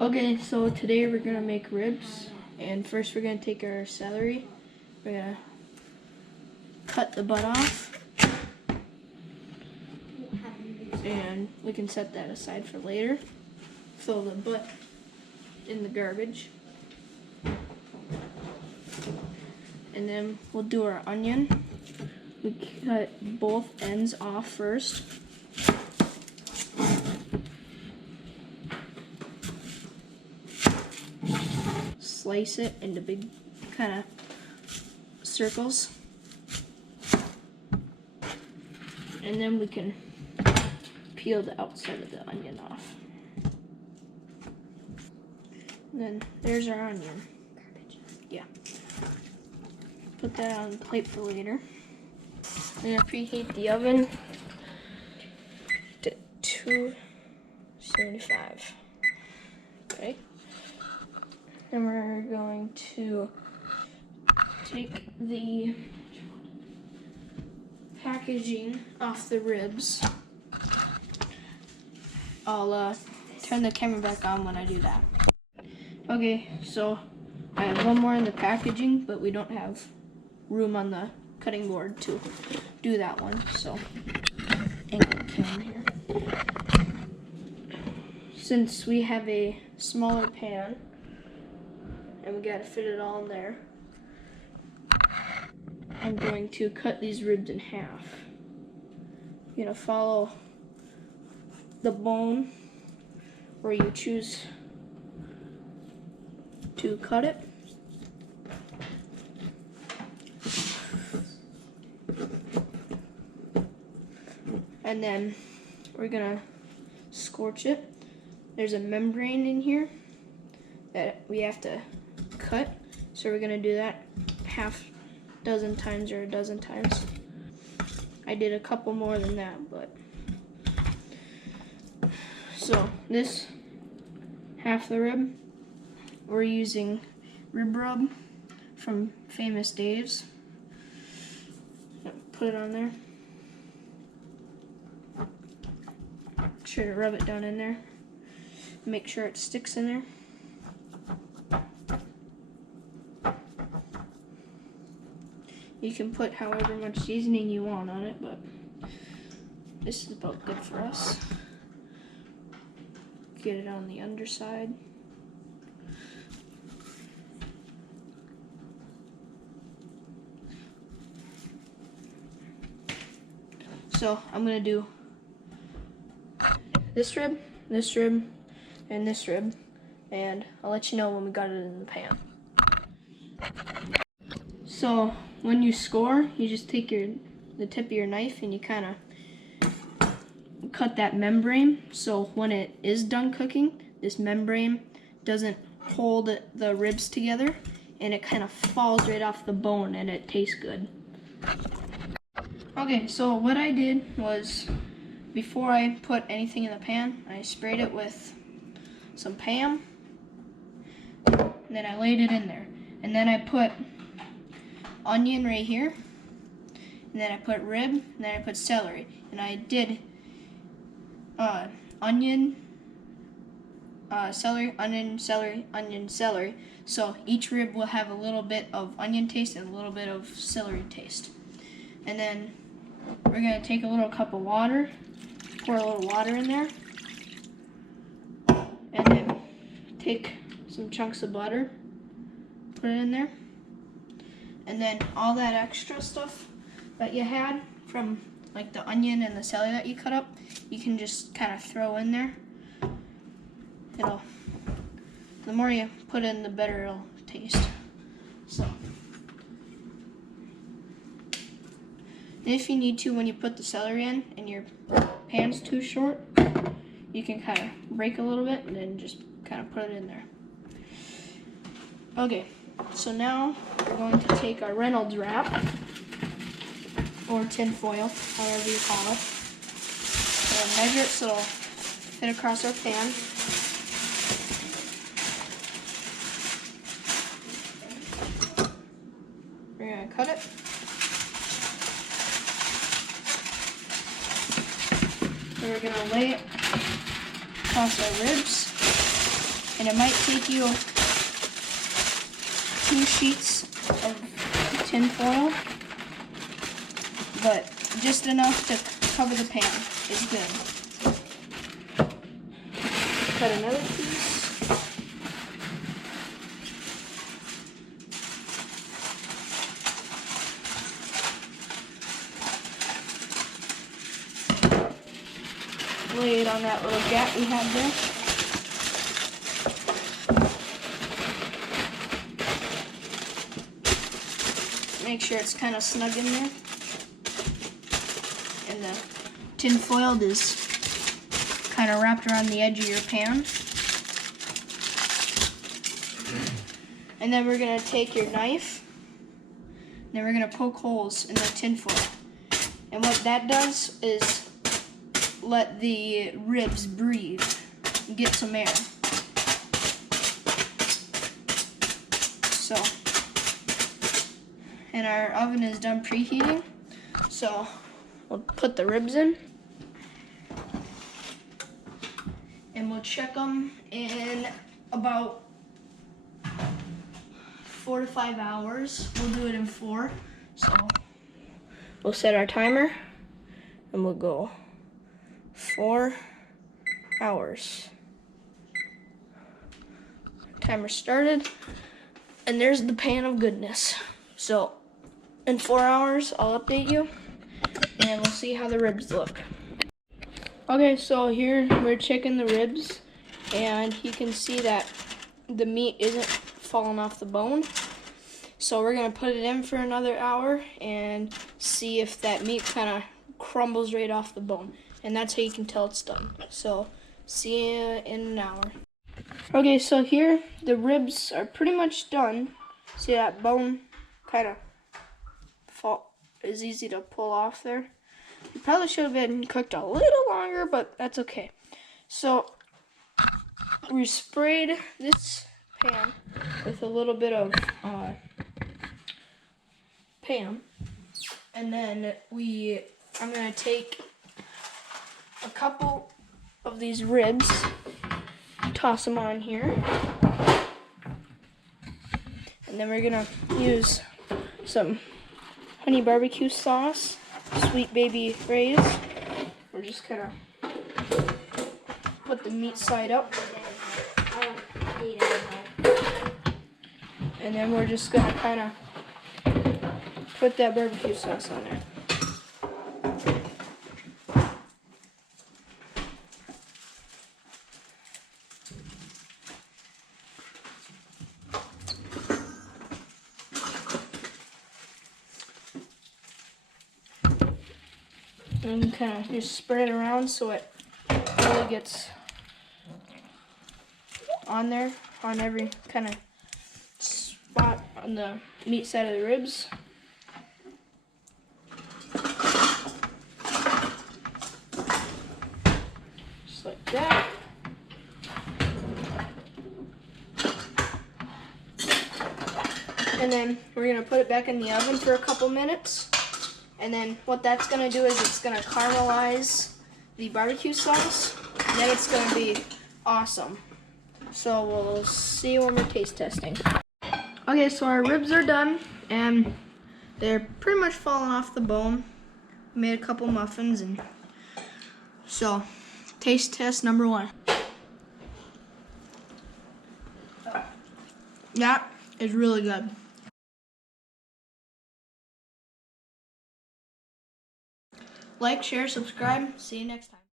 Okay, so today we're gonna make ribs, and first we're gonna take our celery. We're gonna cut the butt off, and we can set that aside for later. Throw the butt in the garbage, and then we'll do our onion. We cut both ends off first. Slice it into big kind of circles, and then we can peel the outside of the onion off. And then there's our onion. Yeah. Put that on the plate for later. I'm gonna preheat the oven to 275. Okay. Then we're going to take the packaging off the ribs. I'll turn the camera back on when I do that. Okay, so I have one more in the packaging, but we don't have room on the cutting board to do that one, so angle cam here. Since we have a smaller pan, and we gotta fit it all in there, I'm going to cut these ribs in half. You're gonna follow the bone where you choose to cut it. And then we're gonna scorch it. There's a membrane in here that we have to cut, so we're gonna do that half dozen times or a dozen times. I did a couple more than that, but so this half the rib, we're using rib rub from Famous Dave's. Put it on there. Make sure to rub it down in there. Make sure it sticks in there. You can put however much seasoning you want on it, but this is about good for us. Get it on the underside. So I'm gonna do this rib, and this rib, and I'll let you know when we got it in the pan. So when you score, you just take the tip of your knife and you kind of cut that membrane, so when it is done cooking, this membrane doesn't hold the ribs together, and it kind of falls right off the bone, and it tastes good. Okay, so what I did was, before I put anything in the pan, I sprayed it with some Pam, and then I laid it in there, and then I put onion right here, and then I put rib, and then I put celery, and I did onion, celery, onion, celery, onion, celery, so each rib will have a little bit of onion taste and a little bit of celery taste. And then we're going to take a little cup of water, pour a little water in there, and then take some chunks of butter, put it in there, and then all that extra stuff that you had from like the onion and the celery that you cut up, you can just kind of throw in there. The more you put in, the better it'll taste. So, and if you need to, when you put the celery in and your pan's too short, you can kind of break a little bit and then just kind of put it in there. Okay, so now we're going to take our Reynolds wrap, or tin foil, however you call it, and measure it so it'll fit across our pan. We're going to cut it. Then we're going to lay it across our ribs. and it might take you 2 sheets of tin foil, but just enough to cover the pan is good. Cut another piece. Lay it on that little gap we have there. Make sure it's kind of snug in there. And the tin foil is kind of wrapped around the edge of your pan. And then we're going to take your knife, and then we're going to poke holes in the tin foil. And what that does is let the ribs breathe and get some air. So, and our oven is done preheating, so we'll put the ribs in and we'll check them in about 4 to 5 hours. We'll do it in 4, so we'll set our timer and we'll go 4 hours. Timer started, and there's the pan of goodness. So in 4 hours, I'll update you, and we'll see how the ribs look. Okay, so here we're checking the ribs, and you can see that the meat isn't falling off the bone. So we're gonna put it in for another hour and see if that meat kind of crumbles right off the bone. And that's how you can tell it's done. So, see you in an hour. Okay, so here the ribs are pretty much done. See that bone kind of is easy to pull off there. You probably should have been cooked a little longer, but that's okay. So, we sprayed this pan with a little bit of Pam, and then I'm gonna take a couple of these ribs, toss them on here, and then we're gonna use some honey barbecue sauce, Sweet Baby Ray's. We're just gonna put the meat side up, and then we're just gonna kind of put that barbecue sauce on there. And you kind of just spread it around so it really gets on there, on every kind of spot on the meat side of the ribs. Just like that. And then we're going to put it back in the oven for a couple minutes. And then what that's going to do is it's going to caramelize the barbecue sauce. And then it's going to be awesome. So we'll see you when we're taste testing. Okay, so our ribs are done. And they're pretty much falling off the bone. Made a couple muffins. And so, taste test number 1. That is really good. Like, share, subscribe. See you next time.